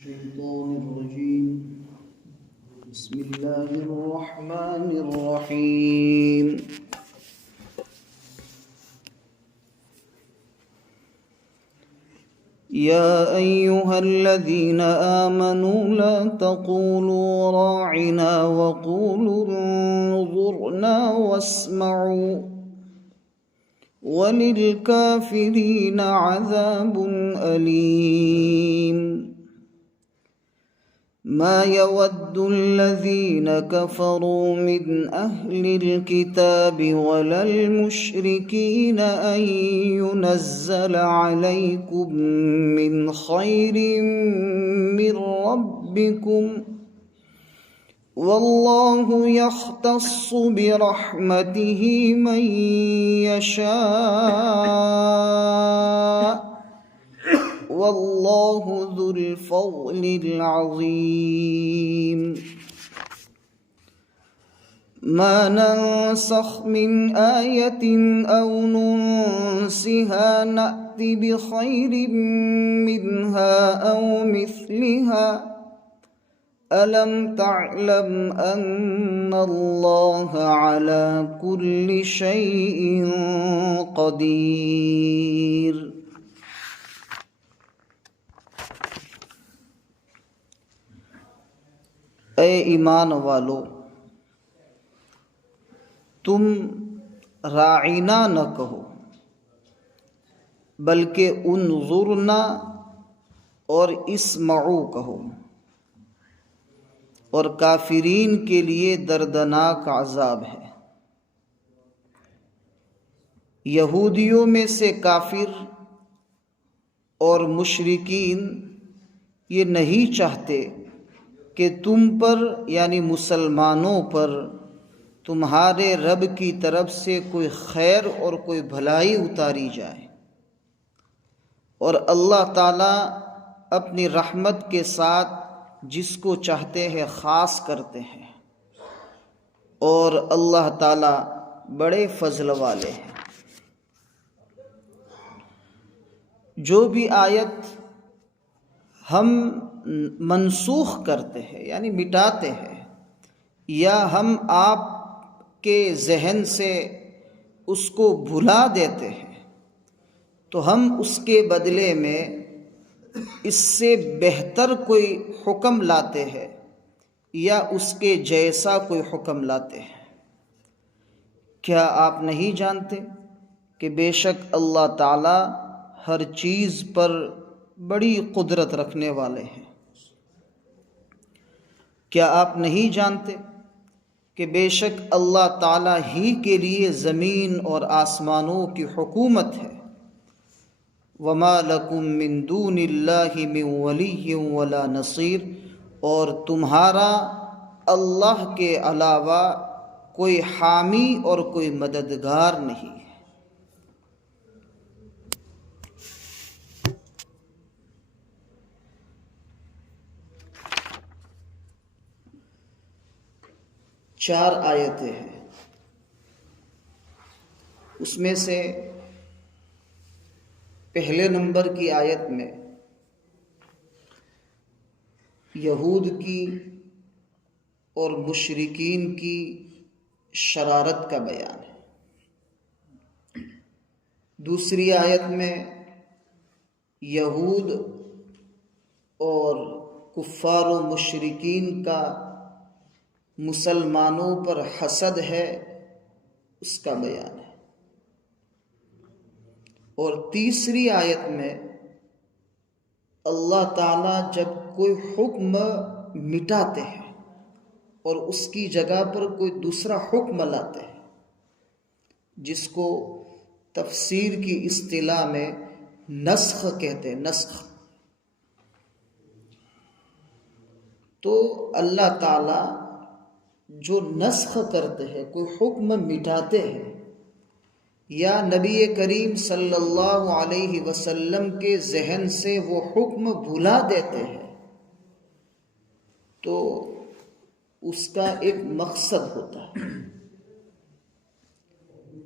الشيطان الرجيم. بسم الله الرحمن الرحيم. يا أيها الذين آمنوا لا تقولوا راعنا وقولوا انظرنا واسمعوا وللكافرين عذاب أليم. ما يود الذين كفروا من أهل الكتاب ولا المشركين أن ينزل عليكم من خير من ربكم والله يختص برحمته من يشاء والله ذو الفضل العظيم. ما ننسخ من آية أو ننسها نأت بخير منها أو مثلها ألم تعلم أن الله على كل شيء قدير. اے ایمان والو، تم راعینا نہ کہو بلکہ انظرنا اور اسمعوا کہو، اور کافرین کے لیے دردناک عذاب ہے۔ یہودیوں میں سے کافر اور مشرکین یہ نہیں چاہتے کہ تم پر یعنی مسلمانوں پر تمہارے رب کی طرف سے کوئی خیر اور کوئی بھلائی اتاری جائے، اور اللہ تعالیٰ اپنی رحمت کے ساتھ جس کو چاہتے ہیں خاص کرتے ہیں، اور اللہ تعالیٰ بڑے فضل والے ہیں۔ جو بھی آیت ہم منسوخ کرتے ہیں یعنی مٹاتے ہیں، یا ہم آپ کے ذہن سے اس کو بھلا دیتے ہیں، تو ہم اس کے بدلے میں اس سے بہتر کوئی حکم لاتے ہیں یا اس کے جیسا کوئی حکم لاتے ہیں۔ کیا آپ نہیں جانتے کہ بے شک اللہ تعالی ہر چیز پر بڑی قدرت رکھنے والے ہیں؟ کیا آپ نہیں جانتے کہ بے شک اللہ تعالی ہی کے لیے زمین اور آسمانوں کی حکومت ہے؟ وَمَا لَكُم مِّن دُونِ اللَّهِ مِن وَلِيٍّ وَلَا نَصِيرٍ، اور تمہارا اللہ کے علاوہ کوئی حامی اور کوئی مددگار نہیں ہے۔ چار آیتیں ہیں، اس میں سے پہلے نمبر کی آیت میں یہود کی اور مشرکین کی شرارت کا بیان ہے۔ دوسری آیت میں یہود اور کفار و مشرکین کا مسلمانوں پر حسد ہے، اس کا بیان ہے۔ اور تیسری آیت میں اللہ تعالیٰ جب کوئی حکم مٹاتے ہیں اور اس کی جگہ پر کوئی دوسرا حکم لاتے ہیں، جس کو تفسیر کی اصطلاح میں نسخ کہتے ہیں، نسخ، تو اللہ تعالیٰ جو نسخ کرتے ہیں، کوئی حکم مٹاتے ہیں یا نبی کریم صلی اللہ علیہ وسلم کے ذہن سے وہ حکم بھلا دیتے ہیں، تو اس کا ایک مقصد ہوتا ہے۔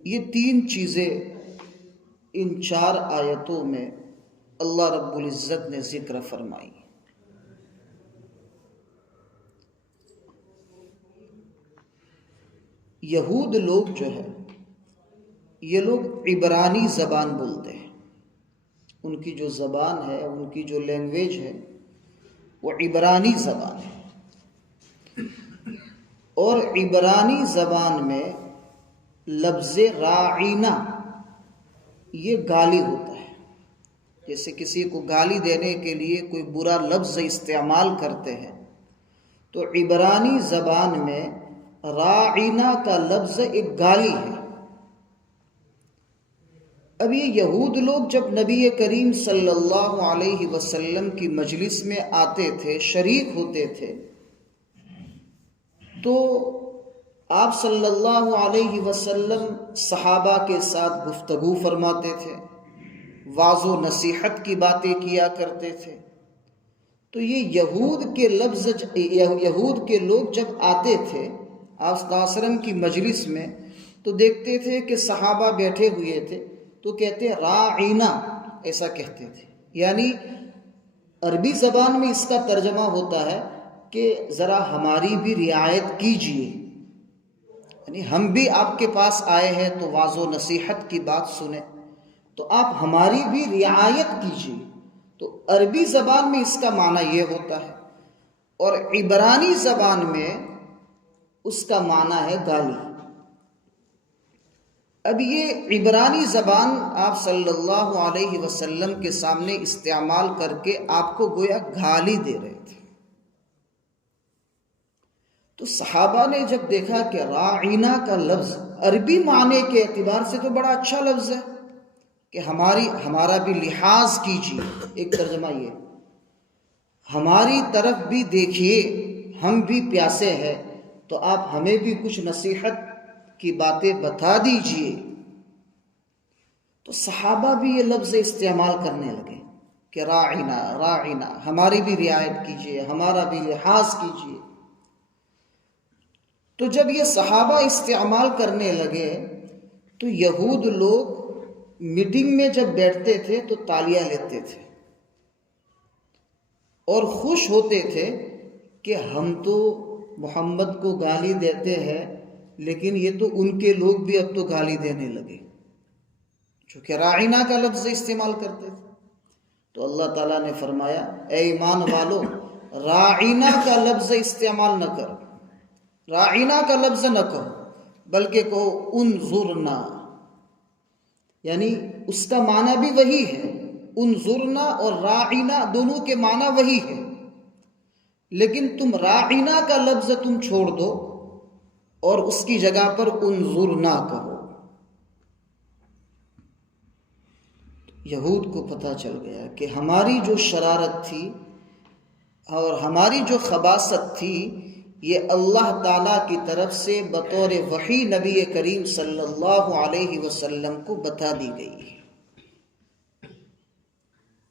یہ تین چیزیں ان 4 آیتوں میں اللہ رب العزت نے ذکر فرمائی۔ یہود لوگ جو ہے یہ لوگ عبرانی زبان بولتے ہیں. ان کی جو زبان ہے، ان کی جو لینگویج ہے وہ عبرانی زبان ہے. اور عبرانی زبان میں لفظ راعینہ یہ گالی ہوتا ہے. جیسے کسی کو گالی دینے کے لیے کوئی برا لفظ استعمال کرتے ہیں تو عبرانی زبان میں راعینہ کا لفظ ایک گالی ہے. اب یہ یہود لوگ جب نبی کریم صلی اللہ علیہ وسلم کی مجلس میں آتے تھے، شریک ہوتے تھے، تو آپ صلی اللہ علیہ وسلم صحابہ کے ساتھ گفتگو فرماتے تھے، واعظ و نصیحت کی باتیں کیا کرتے تھے. تو یہ یہود کے لوگ جب آتے تھے آپ صلی اللہ علیہ وسلم کی مجلس میں تو دیکھتے تھے کہ صحابہ بیٹھے ہوئے تھے تو کہتے راعینہ، ایسا کہتے تھے. یعنی عربی زبان میں اس کا ترجمہ ہوتا ہے کہ ذرا ہماری بھی رعایت کیجیے. یعنی ہم بھی آپ کے پاس آئے ہیں تو واعظ و نصیحت کی بات سنیں، تو آپ ہماری بھی رعایت کیجیے. تو عربی زبان میں اس کا معنی یہ ہوتا ہے، اور عبرانی زبان میں اس کا معنی ہے گالی. اب یہ عبرانی زبان آپ صلی اللہ علیہ وسلم کے سامنے استعمال کر کے آپ کو گویا گالی دے رہے تھے. تو صحابہ نے جب دیکھا کہ راعینہ کا لفظ عربی معنی کے اعتبار سے تو بڑا اچھا لفظ ہے کہ ہمارا بھی لحاظ کیجیے، ایک ترجمہ یہ، ہماری طرف بھی دیکھیے، ہم بھی پیاسے ہیں تو آپ ہمیں بھی کچھ نصیحت کی باتیں بتا دیجئے. تو صحابہ بھی یہ لفظ استعمال کرنے لگے کہ راعینہ راعینہ، ہماری بھی رعایت کیجئے، ہمارا بھی لحاظ کیجئے. تو جب یہ صحابہ استعمال کرنے لگے تو یہود لوگ میٹنگ میں جب بیٹھتے تھے تو تالیاں لیتے تھے اور خوش ہوتے تھے کہ ہم تو محمد کو گالی دیتے ہیں لیکن یہ تو ان کے لوگ بھی اب تو گالی دینے لگے، چونکہ راعینہ کا لفظ استعمال کرتے تھے. تو اللہ تعالیٰ نے فرمایا اے ایمان والو، راعینہ کا لفظ استعمال نہ کرو، راعینہ کا لفظ نہ کہو، بلکہ کہو انظرنا. یعنی اس کا معنی بھی وہی ہے، انظرنا اور راعینہ دونوں کے معنی وہی ہے، لیکن تم راعینہ کا لفظ تم چھوڑ دو اور اس کی جگہ پر انظرنا کہو. یہود کو پتہ چل گیا کہ ہماری جو شرارت تھی اور ہماری جو خباثت تھی یہ اللہ تعالیٰ کی طرف سے بطور وحی نبی کریم صلی اللہ علیہ وسلم کو بتا دی گئی ہے.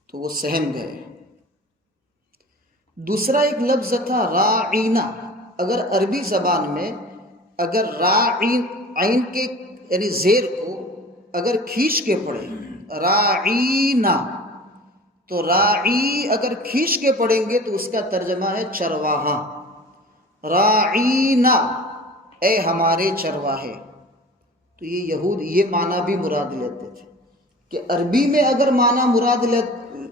تو وہ سہم گئے. دوسرا ایک لفظ تھا راعینہ. اگر عربی زبان میں اگر عین کے یعنی زیر کو اگر کھینچ کے پڑھیں راعینہ، تو راعی اگر کھینچ کے پڑھیں گے تو اس کا ترجمہ ہے چرواہا. راعینہ اے ہمارے چرواہے. تو یہ یہود یہ معنی بھی مراد لیتے تھے کہ عربی میں اگر معنی مراد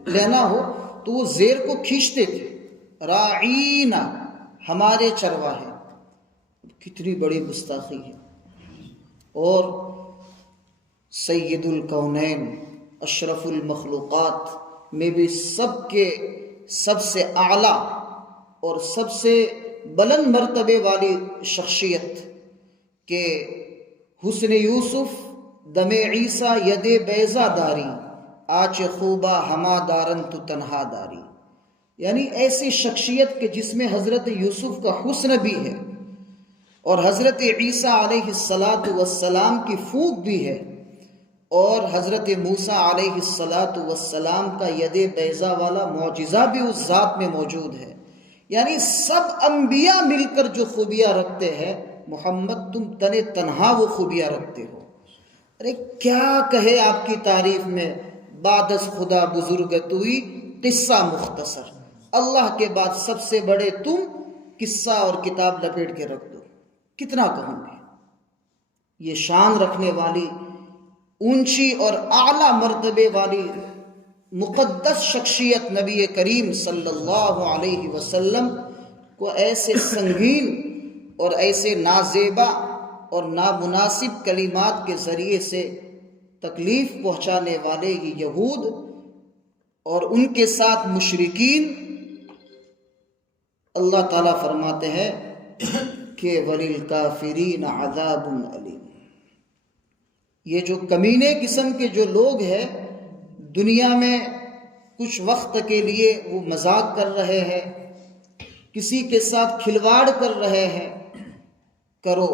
لینا ہو تو وہ زیر کو کھینچتے تھے، راعینہ ہمارے چرواہے. کتنی بڑی گستاخی ہے. اور سید الکونین اشرف المخلوقات میں بھی سب سے اعلیٰ اور سب سے بلند مرتبے والی شخصیت کہ حسن یوسف دم عیسیٰ ید بیضا داری، آچ خوبہ ہما دارن تو تنہا داری. یعنی ایسی شخصیت کہ جس میں حضرت یوسف کا حسن بھی ہے اور حضرت عیسیٰ علیہ السلام کی پھونک بھی ہے اور حضرت موسیٰ علیہ السلام کا ید بیضا والا معجزہ بھی اس ذات میں موجود ہے. یعنی سب انبیاء مل کر جو خوبیاں رکھتے ہیں، محمد تم تنہا وہ خوبیاں رکھتے ہو. ارے کیا کہے آپ کی تعریف میں، بعد از خدا بزرگ توئی قصہ مختصر، اللہ کے بعد سب سے بڑے تم، قصہ اور کتاب لپیٹ کے رکھ دو. کتنا کہوں گے. یہ شان رکھنے والی اونچی اور اعلیٰ مرتبے والی مقدس شخصیت نبی کریم صلی اللہ علیہ وسلم کو ایسے سنگین اور ایسے نازیبا اور نامناسب کلمات کے ذریعے سے تکلیف پہنچانے والے یہ یہود اور ان کے ساتھ مشرکین، اللہ تعالیٰ فرماتے ہیں کہ وَلِلْكَافِرِينَ عَذَابٌ أَلِيمٌ۔ یہ جو کمینے قسم کے جو لوگ ہیں، دنیا میں کچھ وقت کے لیے وہ مذاق کر رہے ہیں، کسی کے ساتھ کھلواڑ کر رہے ہیں، کرو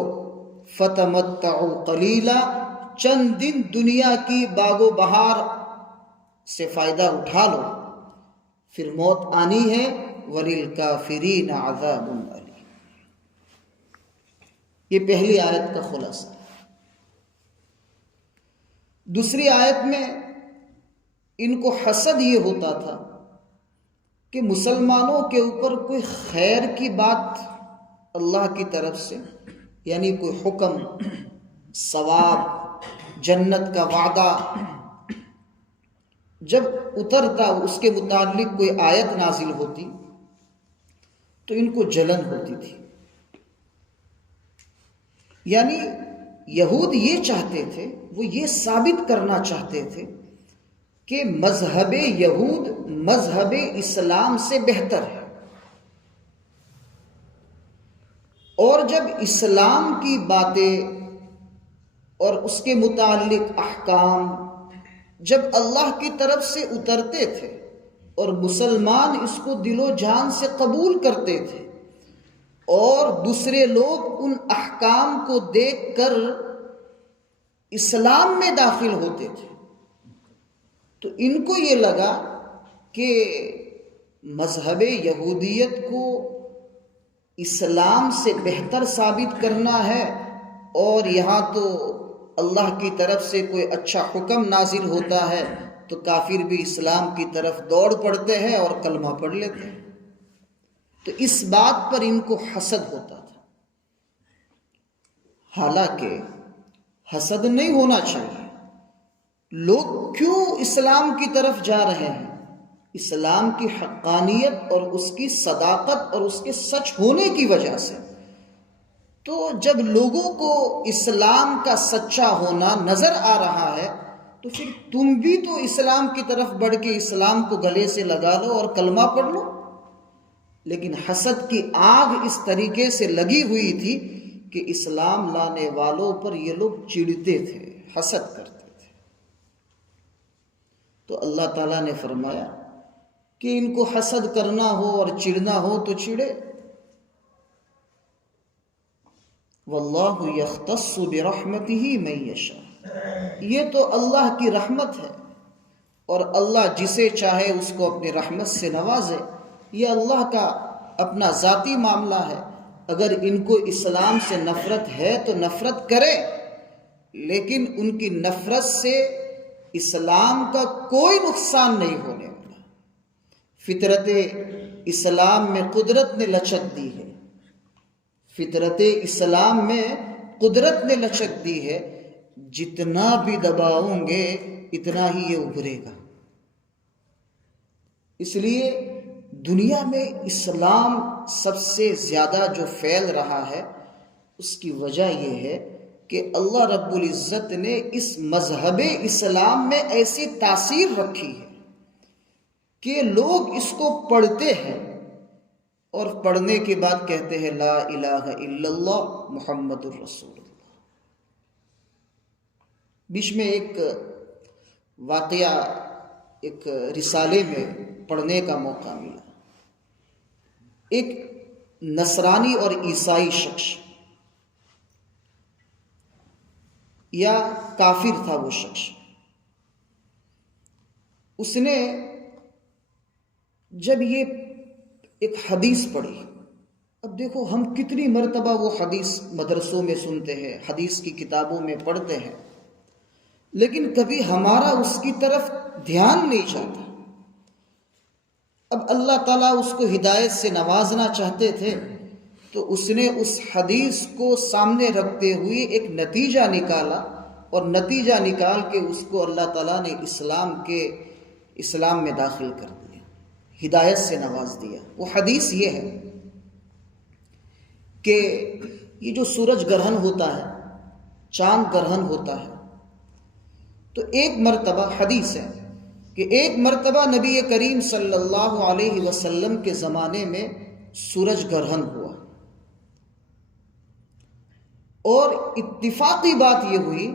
فَتَمَتَّعُوا قَلِيلًا، چند دن دنیا کی باغ و بہار سے فائدہ اٹھا لو، پھر موت آنی ہے۔ وَلِلْكَافِرِينَ عَذَابٌ أَلِيمٌ۔ یہ پہلی آیت کا خلاصہ ہے۔ دوسری آیت میں ان کو حسد یہ ہوتا تھا کہ مسلمانوں کے اوپر کوئی خیر کی بات اللہ کی طرف سے، یعنی کوئی حکم، ثواب، جنت کا وعدہ جب اترتا، اس کے متعلق کوئی آیت نازل ہوتی تو ان کو جلن ہوتی تھی۔ یعنی یہود یہ چاہتے تھے، وہ یہ ثابت کرنا چاہتے تھے کہ مذہب یہود مذہب اسلام سے بہتر ہے، اور جب اسلام کی باتیں اور اس کے متعلق احکام جب اللہ کی طرف سے اترتے تھے اور مسلمان اس کو دل و جان سے قبول کرتے تھے، اور دوسرے لوگ ان احکام کو دیکھ کر اسلام میں داخل ہوتے تھے، تو ان کو یہ لگا کہ مذہب یہودیت کو اسلام سے بہتر ثابت کرنا ہے، اور یہاں تو اللہ کی طرف سے کوئی اچھا حکم نازل ہوتا ہے تو کافر بھی اسلام کی طرف دوڑ پڑتے ہیں اور کلمہ پڑھ لیتے ہیں۔ تو اس بات پر ان کو حسد ہوتا تھا، حالانکہ حسد نہیں ہونا چاہیے۔ لوگ کیوں اسلام کی طرف جا رہے ہیں؟ اسلام کی حقانیت اور اس کی صداقت اور اس کے سچ ہونے کی وجہ سے۔ تو جب لوگوں کو اسلام کا سچا ہونا نظر آ رہا ہے تو پھر تم بھی تو اسلام کی طرف بڑھ کے اسلام کو گلے سے لگا لو اور کلمہ پڑھ لو۔ لیکن حسد کی آگ اس طریقے سے لگی ہوئی تھی کہ اسلام لانے والوں پر یہ لوگ چڑھتے تھے، حسد کرتے تھے۔ تو اللہ تعالیٰ نے فرمایا کہ ان کو حسد کرنا ہو اور چڑھنا ہو تو چڑھے، واللہ یختص برحمتہ من یشاء، یہ تو اللہ کی رحمت ہے، اور اللہ جسے چاہے اس کو اپنی رحمت سے نوازے۔ یہ اللہ کا اپنا ذاتی معاملہ ہے۔ اگر ان کو اسلام سے نفرت ہے تو نفرت کرے، لیکن ان کی نفرت سے اسلام کا کوئی نقصان نہیں ہونے والا۔ فطرت اسلام میں قدرت نے لچک دی ہے، فطرت اسلام میں قدرت نے لچک دی ہے، جتنا بھی دباؤں گے اتنا ہی یہ ابھرے گا۔ اس لیے دنیا میں اسلام سب سے زیادہ جو پھیل رہا ہے، اس کی وجہ یہ ہے کہ اللہ رب العزت نے اس مذہب اسلام میں ایسی تاثیر رکھی ہے کہ لوگ اس کو پڑھتے ہیں اور پڑھنے کے بعد کہتے ہیں لا الہ الا اللہ محمد الرسول اللہ۔ بیچ میں ایک واقعہ ایک رسالے میں پڑھنے کا موقع ملا۔ ایک نصرانی اور عیسائی شخص یا کافر تھا وہ شخص، اس نے جب یہ ایک حدیث پڑھی، اب دیکھو ہم کتنی مرتبہ وہ حدیث مدرسوں میں سنتے ہیں، حدیث کی کتابوں میں پڑھتے ہیں، لیکن کبھی ہمارا اس کی طرف دھیان نہیں جاتا۔ اب اللہ تعالیٰ اس کو ہدایت سے نوازنا چاہتے تھے، تو تو اس نے اس حدیث کو سامنے رکھتے ہوئے ایک نتیجہ نکالا، اور نتیجہ نکال کے اس کو اللہ تعالیٰ نے اسلام میں داخل کر دیا، ہدایت سے نواز دیا۔ وہ حدیث یہ ہے کہ یہ جو سورج گرہن ہوتا ہے، چاند گرہن ہوتا ہے، تو ایک مرتبہ حدیث ہے کہ ایک مرتبہ نبی کریم صلی اللہ علیہ وسلم کے زمانے میں سورج گرہن ہوا، اور اتفاقی بات یہ ہوئی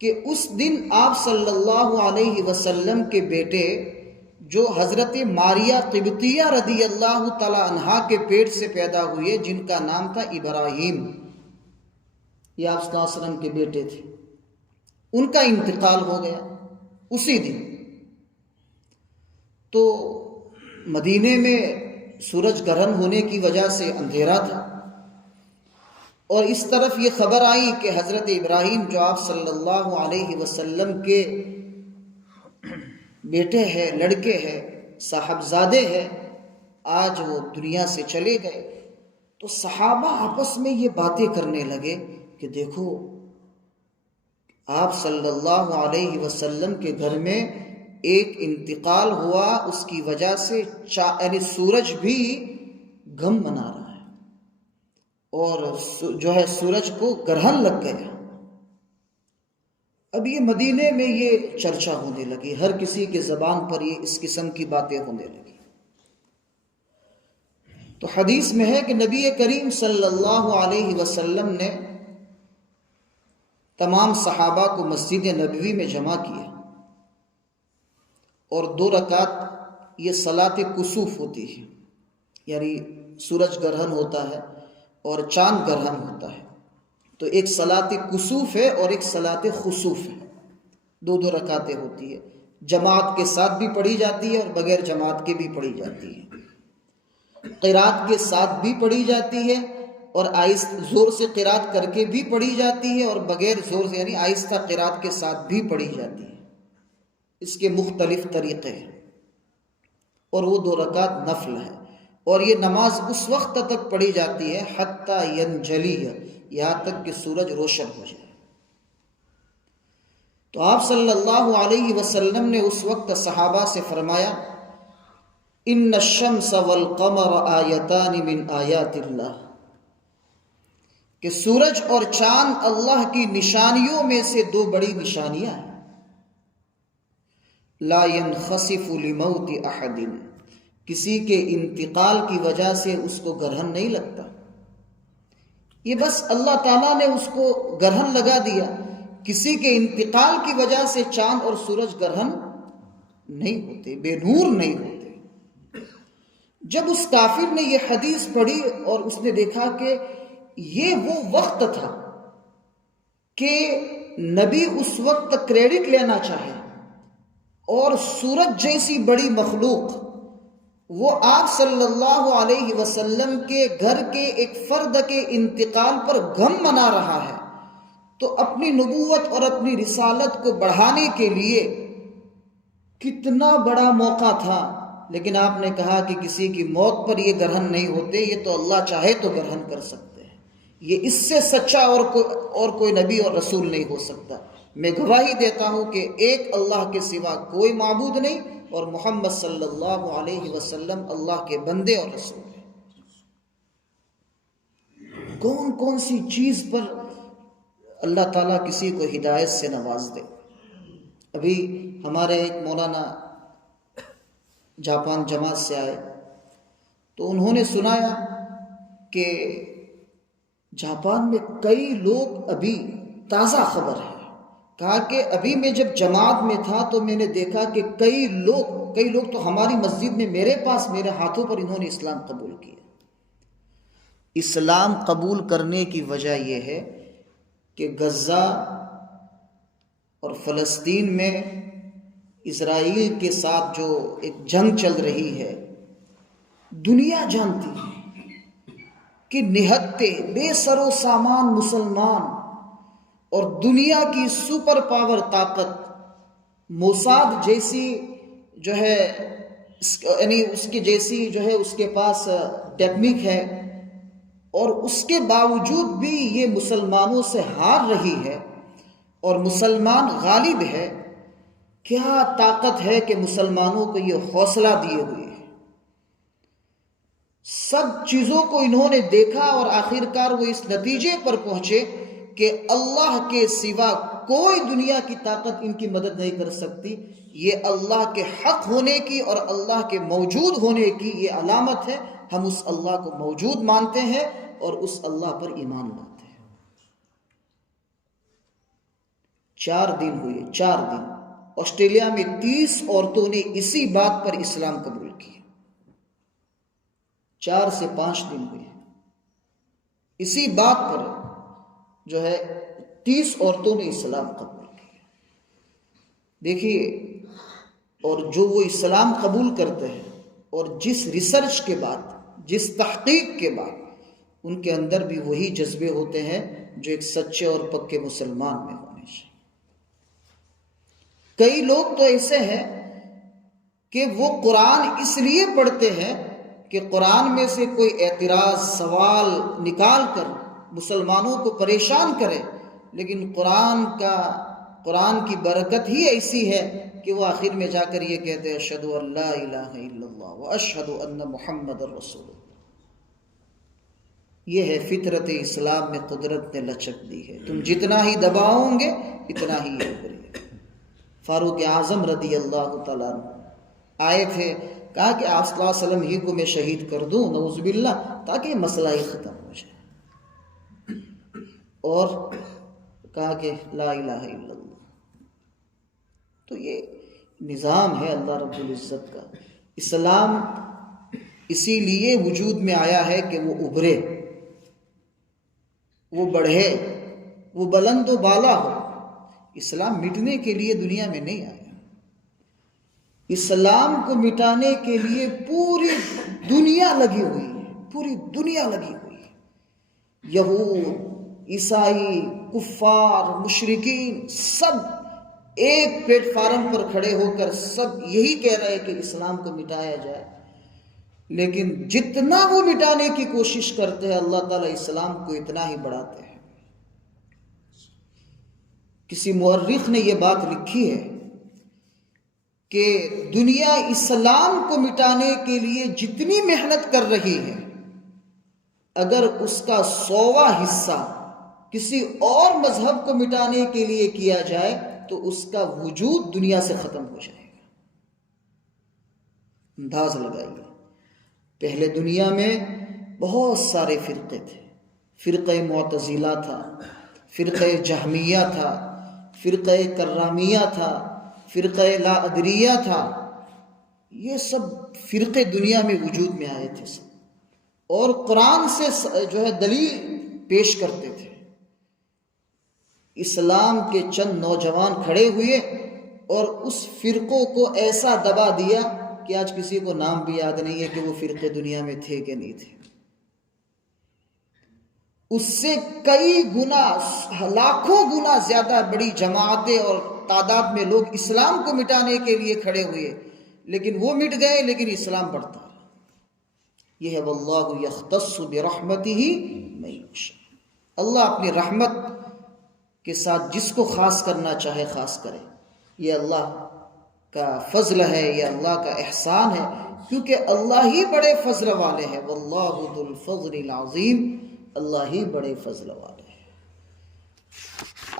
کہ اس دن آپ صلی اللہ علیہ وسلم کے بیٹے جو حضرت ماریہ قبطیہ رضی اللہ تعالی عنہا کے پیٹ سے پیدا ہوئے، جن کا نام تھا ابراہیم، یہ آپ صلی اللہ علیہ وسلم کے بیٹے تھے، ان کا انتقال ہو گیا اسی دن۔ تو مدینے میں سورج گرہن ہونے کی وجہ سے اندھیرا تھا، اور اس طرف یہ خبر آئی کہ حضرت ابراہیم جو آپ صلی اللہ علیہ وسلم کے بیٹے ہیں، لڑکے ہیں، صاحبزادے ہیں، آج وہ دنیا سے چلے گئے۔ تو صحابہ آپس میں یہ باتیں کرنے لگے کہ دیکھو آپ صلی اللہ علیہ وسلم کے گھر میں ایک انتقال ہوا، اس کی وجہ سے یعنی سورج بھی غم منا رہا ہے، اور جو ہے سورج کو گرہن لگ گیا۔ اب یہ مدینے میں یہ چرچا ہونے لگی، ہر کسی کے زبان پر یہ اس قسم کی باتیں ہونے لگی۔ تو حدیث میں ہے کہ نبی کریم صلی اللہ علیہ وسلم نے تمام صحابہ کو مسجد نبوی میں جمع کیا، اور 2 رکعت یہ صلاۃ کسوف ہوتی ہے، یعنی سورج گرہن ہوتا ہے اور چاند گرہن ہوتا ہے، تو ایک صلاۃ کسوف ہے اور ایک صلاۃ خسوف ہے، 2 رکعتیں ہوتی ہے، جماعت کے ساتھ بھی پڑھی جاتی ہے اور بغیر جماعت کے بھی پڑھی جاتی ہے، قرات کے ساتھ بھی پڑھی جاتی ہے، اور زور سے قرات کر کے بھی پڑھی جاتی ہے، اور بغیر زور سے یعنی آہستہ قرات کے ساتھ بھی پڑھی جاتی ہے۔ اس کے مختلف طریقے ہیں، اور وہ 2 رکعت نفل ہے، اور یہ نماز اس وقت تک پڑھی جاتی ہے حتی ینجلی، یہاں تک کہ سورج روشن ہو جائے۔ تو آپ صلی اللہ علیہ وسلم نے اس وقت صحابہ سے فرمایا ان الشمس والقمر آیتان من آیات اللہ، کہ سورج اور چاند اللہ کی نشانیوں میں سے 2 بڑی نشانیاں ہیں۔ لا ينخسف لموت احد، کسی کے انتقال کی وجہ سے اس کو گرہن نہیں لگتا، یہ بس اللہ تعالیٰ نے اس کو گرہن لگا دیا، کسی کے انتقال کی وجہ سے چاند اور سورج گرہن نہیں ہوتے، بے نور نہیں ہوتے۔ جب اس کافر نے یہ حدیث پڑھی اور اس نے دیکھا کہ یہ وہ وقت تھا کہ نبی اس وقت کریڈٹ لینا چاہے، اور سورج جیسی بڑی مخلوق وہ آپ صلی اللہ علیہ وسلم کے گھر کے ایک فرد کے انتقال پر غم منا رہا ہے، تو اپنی نبوت اور اپنی رسالت کو بڑھانے کے لیے کتنا بڑا موقع تھا۔ لیکن آپ نے کہا کہ کسی کی موت پر یہ گرہن نہیں ہوتے، یہ تو اللہ چاہے تو گرہن کر سکتے ہیں، یہ اس سے سچا اور کوئی نبی اور رسول نہیں ہو سکتا۔ میں گواہی دیتا ہوں کہ ایک اللہ کے سوا کوئی معبود نہیں، اور محمد صلی اللہ علیہ وسلم اللہ کے بندے اور رسول ہیں۔ کون کون سی چیز پر اللہ تعالیٰ کسی کو ہدایت سے نواز دے۔ ابھی ہمارے ایک مولانا جاپان جماعت سے آئے، تو انہوں نے سنایا کہ جاپان میں کئی لوگ، ابھی تازہ خبر ہے، کہا کہ ابھی میں جب جماعت میں تھا تو میں نے دیکھا کہ کئی لوگ تو ہماری مسجد میں میرے پاس میرے ہاتھوں پر انہوں نے اسلام قبول کیا۔ اسلام قبول کرنے کی وجہ یہ ہے کہ غزہ اور فلسطین میں اسرائیل کے ساتھ جو ایک جنگ چل رہی ہے، دنیا جانتی ہے کہ نہتے بے سر و سامان مسلمان اور دنیا کی سپر پاور طاقت موساد جیسی جو ہے یعنی اس کی جیسی جو ہے اس کے پاس ٹیکنیک ہے، اور اس کے باوجود بھی یہ مسلمانوں سے ہار رہی ہے اور مسلمان غالب ہے، کیا طاقت ہے کہ مسلمانوں کو یہ حوصلہ دیے ہوئے ہے۔ سب چیزوں کو انہوں نے دیکھا اور آخرکار وہ اس نتیجے پر پہنچے کہ اللہ کے سوا کوئی دنیا کی طاقت ان کی مدد نہیں کر سکتی۔ یہ اللہ کے حق ہونے کی اور اللہ کے موجود ہونے کی یہ علامت ہے۔ ہم اس اللہ کو موجود مانتے ہیں اور اس اللہ پر ایمان لاتے ہیں۔ 4 دن ہوئے، 4 دن آسٹریلیا میں 30 عورتوں نے اسی بات پر اسلام قبول کیا۔ 4 سے 5 دن ہوئے، اسی بات پر جو ہے 30 عورتوں نے اسلام قبول کیا۔ دیکھیے، اور جو وہ اسلام قبول کرتے ہیں اور جس ریسرچ کے بعد، جس تحقیق کے بعد ان کے اندر بھی وہی جذبے ہوتے ہیں جو ایک سچے اور پکے مسلمان میں ہونے چاہیے۔ کئی لوگ تو ایسے ہیں کہ وہ قرآن اس لیے پڑھتے ہیں کہ قرآن میں سے کوئی اعتراض، سوال نکال کر مسلمانوں کو پریشان کرے، لیکن قرآن کی برکت ہی ایسی ہے کہ وہ آخر میں جا کر یہ کہتے ہیں اشہد ان لا الہ الا اللہ واشہد ان محمد رسول اللہ۔ یہ ہے فطرت اسلام میں قدرت نے لچک دی ہے، تم جتنا ہی دباؤ گے اتنا ہی یہ ابھرے گا۔ فاروق اعظم رضی اللہ تعالیٰ عنہ آئے تھے، کہا کہ آپ صلی اللہ علیہ وسلم ہی کو میں شہید کر دوں، نعوذ باللہ، تاکہ یہ مسئلہ ہی ختم ہو جائے، اور کہا کہ لا الہ الا اللہ۔ تو یہ نظام ہے اللہ رب العزت کا۔ اسلام اسی لیے وجود میں آیا ہے کہ وہ ابھرے، وہ بڑھے، وہ بلند و بالا ہو۔ اسلام مٹنے کے لیے دنیا میں نہیں آیا، اسلام کو مٹانے کے لیے پوری دنیا لگی ہوئی ہے، پوری دنیا لگی ہوئی ہے۔ یہود، عیسائی، کفار، مشرکین، سب ایک پلیٹ فارم پر کھڑے ہو کر سب یہی کہہ رہے کہ اسلام کو مٹایا جائے، لیکن جتنا وہ مٹانے کی کوشش کرتے ہیں اللہ تعالیٰ اسلام کو اتنا ہی بڑھاتے ہیں۔ کسی مورخ نے یہ بات لکھی ہے کہ دنیا اسلام کو مٹانے کے لیے جتنی محنت کر رہی ہے، اگر اس کا 100واں حصہ کسی اور مذہب کو مٹانے کے لیے کیا جائے تو اس کا وجود دنیا سے ختم ہو جائے گا۔ انداز لگائیے، پہلے دنیا میں بہت سارے فرقے تھے، فرقہ معتزلہ تھا، فرقہ جہمیہ تھا، فرقہ کرامیہ تھا، فرقہ لا ادریہ تھا، یہ سب فرقے دنیا میں وجود میں آئے تھے سب، اور قرآن سے جو ہے دلیل پیش کرتے تھے۔ اسلام کے چند نوجوان کھڑے ہوئے اور اس فرقوں کو ایسا دبا دیا کہ آج کسی کو نام بھی یاد نہیں ہے کہ وہ فرقے دنیا میں تھے کہ نہیں تھے۔ اس سے کئی گنا، لاکھوں گنا زیادہ بڑی جماعتیں اور تعداد میں لوگ اسلام کو مٹانے کے لیے کھڑے ہوئے، لیکن وہ مٹ گئے، لیکن اسلام بڑھتا رہا۔ یہ ہے واللہ یختص برحمتہ من یشاء، اللہ اپنی رحمت کے ساتھ جس کو خاص کرنا چاہے خاص کرے۔ یہ اللہ کا فضل ہے، یہ اللہ کا احسان ہے، کیونکہ اللہ ہی بڑے فضل والے ہیں۔ واللہ ذو الفضل العظیم، اللہ ہی بڑے فضل والے ہیں۔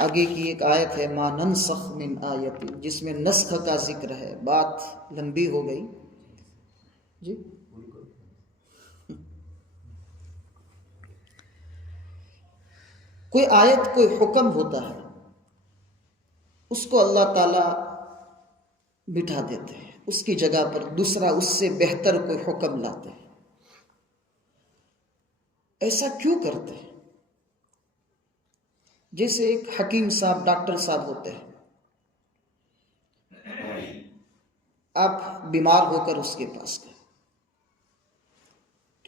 آگے کی ایک آیت ہے ما ننسخ من آیت، جس میں نسخ کا ذکر ہے۔ بات لمبی ہو گئی جی۔ کوئی آیت، کوئی حکم ہوتا ہے، اس کو اللہ تعالیٰ مٹا دیتے ہیں، اس کی جگہ پر دوسرا اس سے بہتر کوئی حکم لاتے ہیں۔ ایسا کیوں کرتے ہیں؟ جیسے ایک حکیم صاحب، ڈاکٹر صاحب ہوتے ہیں، آپ بیمار ہو کر اس کے پاس گئے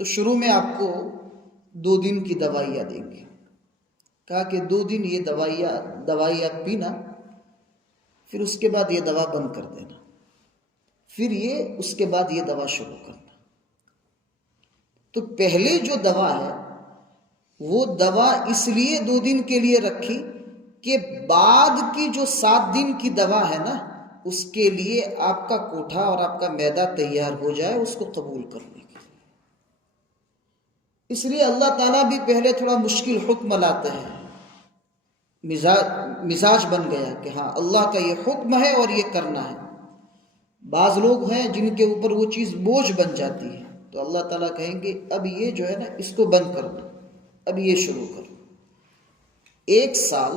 تو شروع میں آپ کو 2 دن کی دوائیاں دیں گے، کہا کہ 2 دن یہ دوائیاں پینا، پھر اس کے بعد یہ دوا بند کر دینا، پھر اس کے بعد یہ دوا شروع کرنا۔ تو پہلے جو دوا ہے وہ دوا اس لیے 2 دن کے لیے رکھی کہ بعد کی جو 7 دن کی دوا ہے نا، اس کے لیے آپ کا کوٹھا اور آپ کا معدہ تیار ہو جائے اس کو قبول کرنے کے لیے۔ اس لیے اللہ تعالیٰ بھی پہلے تھوڑا مشکل حکم لاتے ہیں، مزاج بن گیا کہ ہاں اللہ کا یہ حکم ہے اور یہ کرنا ہے۔ بعض لوگ ہیں جن کے اوپر وہ چیز بوجھ بن جاتی ہے، تو اللہ تعالیٰ کہیں گے اب یہ جو ہے نا اس کو بند کر دو، اب یہ شروع کرو۔ 1 سال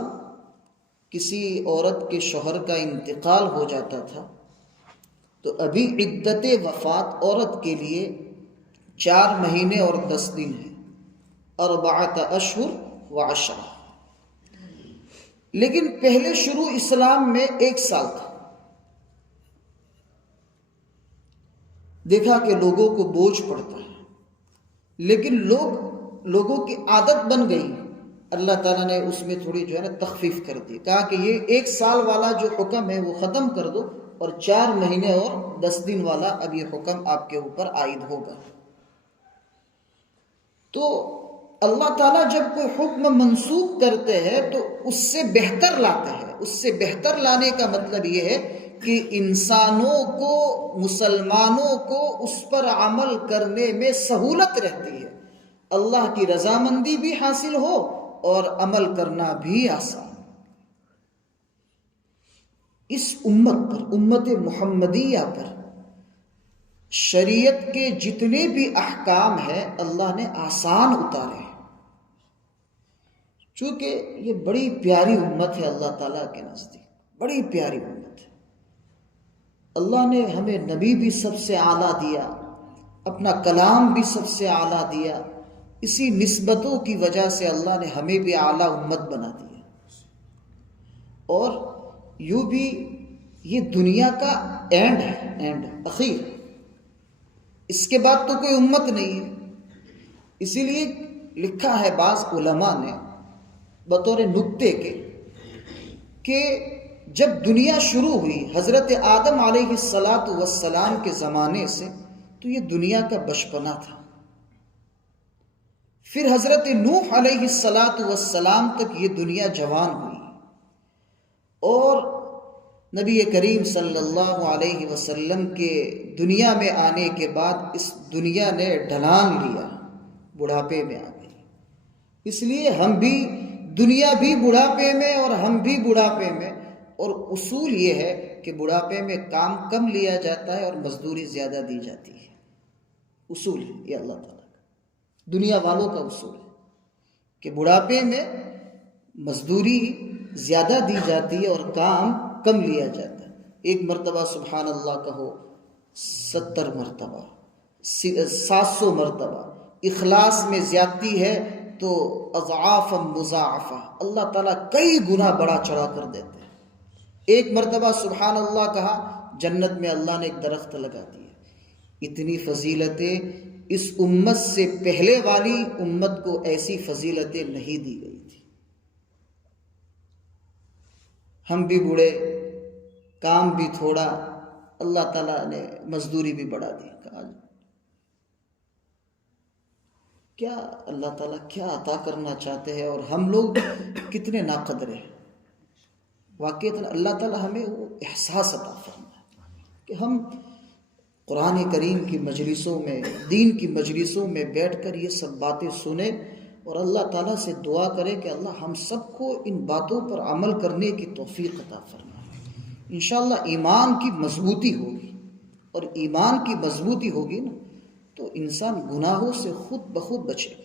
کسی عورت کے شوہر کا انتقال ہو جاتا تھا تو ابھی عدت وفات عورت کے لیے 4 مہینے اور 10 دن ہے، 4 اشہر و 10۔ لیکن پہلے شروع اسلام میں 1 سال تھا۔ دیکھا کہ لوگوں کو بوجھ پڑتا ہے، لیکن لوگوں کی عادت بن گئی، اللہ تعالیٰ نے اس میں تھوڑی جو ہے نا تخفیف کر دی، کہا کہ یہ 1 سال والا جو حکم ہے وہ ختم کر دو اور 4 مہینے اور 10 دن والا اب یہ حکم آپ کے اوپر عائد ہوگا۔ تو اللہ تعالیٰ جب کوئی حکم منسوخ کرتے ہیں تو اس سے بہتر لاتے ہیں۔ اس سے بہتر لانے کا مطلب یہ ہے کہ انسانوں کو، مسلمانوں کو اس پر عمل کرنے میں سہولت رہتی ہے، اللہ کی رضامندی بھی حاصل ہو اور عمل کرنا بھی آسان۔ اس امت پر، امت محمدیہ پر شریعت کے جتنے بھی احکام ہیں اللہ نے آسان اتارے ہیں، چونکہ یہ بڑی پیاری امت ہے اللہ تعالیٰ کے نزدیک، بڑی پیاری امت ہے۔ اللہ نے ہمیں نبی بھی سب سے اعلیٰ دیا، اپنا کلام بھی سب سے اعلیٰ دیا، اسی نسبتوں کی وجہ سے اللہ نے ہمیں بھی اعلیٰ امت بنا دیا۔ اور یوں بھی یہ دنیا کا اینڈ ہے، اینڈ اخیر، اس کے بعد تو کوئی امت نہیں ہے۔ اسی لیے لکھا ہے بعض علماء نے بطور نکتے کے کہ جب دنیا شروع ہوئی حضرت آدم علیہ السلام کے زمانے سے تو یہ دنیا کا بچپنا تھا، پھر حضرت نوح علیہ السلام تک یہ دنیا جوان ہوئی، اور نبی کریم صلی اللہ علیہ وسلم کے دنیا میں آنے کے بعد اس دنیا نے ڈھلان لیا، بڑھاپے میں آ گئی۔ اس لیے ہم بھی، دنیا بھی بڑھاپے میں اور ہم بھی بڑھاپے میں، اور اصول یہ ہے کہ بڑھاپے میں کام کم لیا جاتا ہے اور مزدوری زیادہ دی جاتی ہے۔ اصول ہے یہ اللہ تعالیٰ کا، دنیا والوں کا اصول ہے کہ بڑھاپے میں مزدوری زیادہ دی جاتی ہے اور کام کم لیا جاتا ہے۔ 1 مرتبہ سبحان اللہ کہو، 70 مرتبہ، 700 مرتبہ۔ اخلاص میں زیادتی ہے تو اضعاف مضاعفہ، اللہ تعالیٰ کئی گنا بڑا چڑھا کر دیتے ہیں۔ 1 مرتبہ سبحان اللہ کہا، جنت میں اللہ نے ایک درخت لگا دیا۔ اتنی فضیلتیں اس امت سے پہلے والی امت کو ایسی فضیلتیں نہیں دی گئی تھی۔ ہم بھی بوڑھے، کام بھی تھوڑا، اللہ تعالیٰ نے مزدوری بھی بڑھا دی۔ کیا اللہ تعالیٰ کیا عطا کرنا چاہتے ہیں اور ہم لوگ کتنے ناقدر ہیں۔ واقعی اللہ تعالیٰ ہمیں وہ احساس عطا فرمائے کہ ہم قرآن کریم کی مجلسوں میں، دین کی مجلسوں میں بیٹھ کر یہ سب باتیں سنیں اور اللہ تعالیٰ سے دعا کریں کہ اللہ ہم سب کو ان باتوں پر عمل کرنے کی توفیق عطا فرمائے۔ انشاءاللہ ایمان کی مضبوطی ہوگی، اور ایمان کی مضبوطی ہوگی نا تو انسان گناہوں سے خود بخود بچے گا،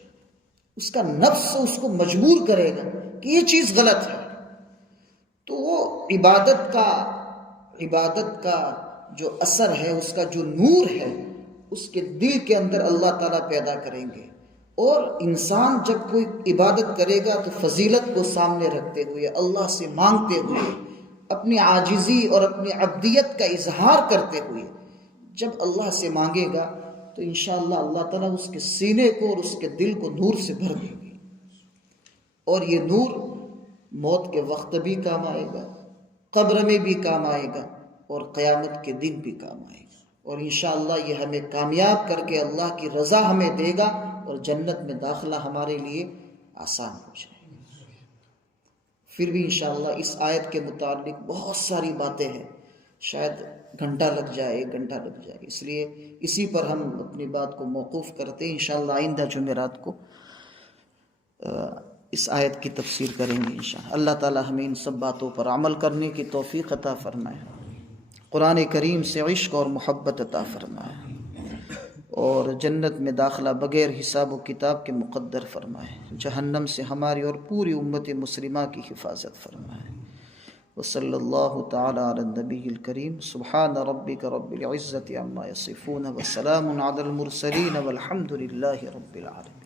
اس کا نفس اس کو مجبور کرے گا کہ یہ چیز غلط ہے، تو وہ عبادت کا جو اثر ہے، اس کا جو نور ہے، اس کے دل کے اندر اللہ تعالیٰ پیدا کریں گے۔ اور انسان جب کوئی عبادت کرے گا تو فضیلت کو سامنے رکھتے ہوئے، اللہ سے مانگتے ہوئے، اپنی عاجزی اور اپنی عبدیت کا اظہار کرتے ہوئے جب اللہ سے مانگے گا تو انشاءاللہ اللہ تعالیٰ اس کے سینے کو اور اس کے دل کو نور سے بھر دیں گے، اور یہ نور موت کے وقت بھی کام آئے گا، قبر میں بھی کام آئے گا، اور قیامت کے دن بھی کام آئے گا، اور انشاءاللہ یہ ہمیں کامیاب کر کے اللہ کی رضا ہمیں دے گا، اور جنت میں داخلہ ہمارے لیے آسان ہو جائے گی۔ پھر بھی انشاءاللہ اس آیت کے متعلق بہت ساری باتیں ہیں، شاید گھنٹہ لگ جائے، 1 گھنٹہ لگ جائے، اس لیے اسی پر ہم اپنی بات کو موقوف کرتے ہیں۔ انشاءاللہ آئندہ جمعرات کو اس آیت کی تفسیر کریں گے انشاءاللہ۔ اللہ تعالی ہمیں ان سب باتوں پر عمل کرنے کی توفیق عطا فرمائے، قرآن کریم سے عشق اور محبت عطا فرمائے، اور جنت میں داخلہ بغیر حساب و کتاب کے مقدر فرمائے، جہنم سے ہماری اور پوری امت مسلمہ کی حفاظت فرمائے۔ وصلی اللہ تعالی علی النبی الکریم، سبحان ربک رب العزت عما یصفون، وسلام علی المرسلین، والحمد للہ رب العالمین۔